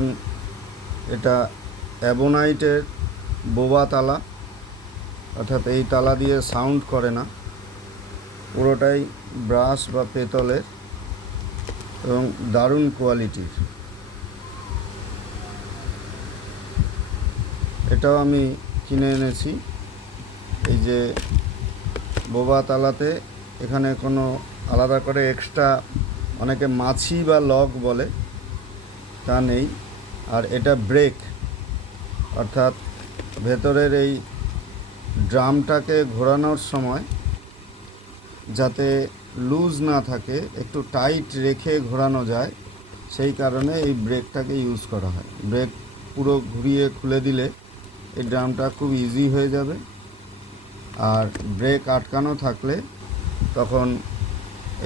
দেখুন এটা অ্যাবোনাইটের বোবা তালা, অর্থাৎ এই তালা দিয়ে সাউন্ড করে না। পুরোটাই ব্রাশ বা পেতলের এবং দারুণ কোয়ালিটির। এটাও আমি কিনে এনেছি। এই যে বোবা তালাতে এখানে কোনো আলাদা করে এক্সট্রা অনেকে মাছি বা লক বলে, তা নেই। আর এটা ব্রেক অর্থাৎ ভেতরের এই ড্রামটাকে ঘোরানোর সময় যাতে লুজ না থাকে, একটু টাইট রেখে ঘোরানো যায়, সেই কারণে এই ব্রেকটাকে ইউজ করা হয়। ব্রেক পুরো ঘুরিয়ে খুলে দিলে এই ড্রামটা খুব ইজি হয়ে যাবে। আর ব্রেক আটকানো থাকলে তখন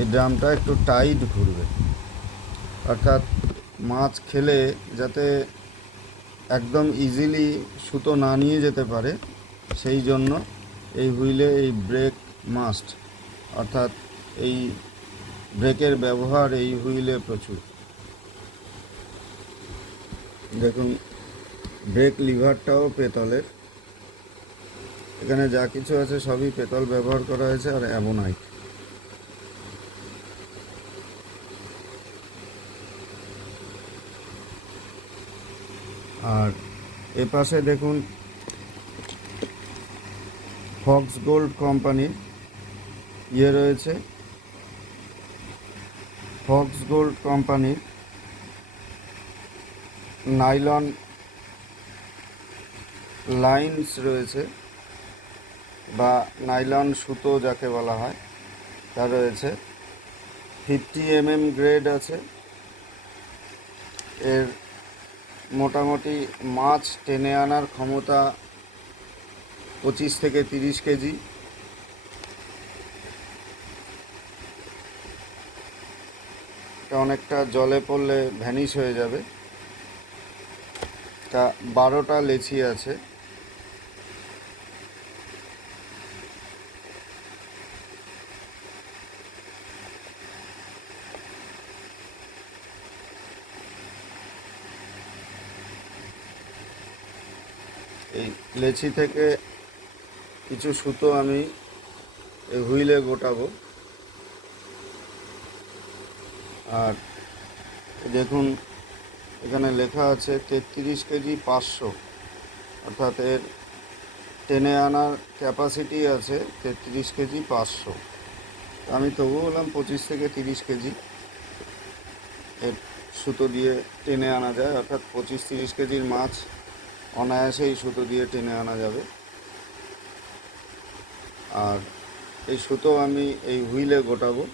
এই ড্রামটা একটু টাইট ঘুরবে। অর্থাৎ মাছ খেলে যাতে একদম ইজিলি সুতো না নিয়ে যেতে পারে, সেই জন্য এই হুইলে এই ব্রেক মাস্ট, অর্থাৎ এই ব্রেকের ব্যবহার এই হুইলে প্রচুর। দেখুন, ব্রেক লিভারটাও পেতলের। এখানে যা কিছু আছে সবই পেতল ব্যবহার করা হয়েছে, আর অ্যাবোনাইট আর এ পাশে দেখুন ফক্স গোল্ড কোম্পানির ইয়ে রয়েছে। ফক্স গোল্ড কোম্পানির নাইলন লাইন্স রয়েছে বা নাইলন সুতো যাকে বলা হয়, তা রয়েছে। ফিফটি এমএম গ্রেড আছে। এর মোটামুটি মাছ টেনে আনার ক্ষমতা পঁচিশ থেকে তিরিশ কেজি। এটা অনেকটা জলে পড়লে ভ্যানিশ হয়ে যাবে। তা বারোটা লেচি আছে। এই লেচি থেকে কিছু সুতো আমি এই হুইলে গোটাবো। আর দেখুন, এখানে লেখা আছে তেত্রিশ কেজি পাঁচশো। অর্থাৎ এর টেনে আনার ক্যাপাসিটি আছে তেত্রিশ কেজি পাঁচশো। আমি তবু বললাম পঁচিশ থেকে তিরিশ কেজি এর সুতো দিয়ে টেনে আনা যায়। অর্থাৎ পঁচিশ তিরিশ কেজির মাছ অনায়াসেই সুতো দিয়ে টেনে আনা যাবে। আর এই সুতো আমি এই হুইলে গোটাবো।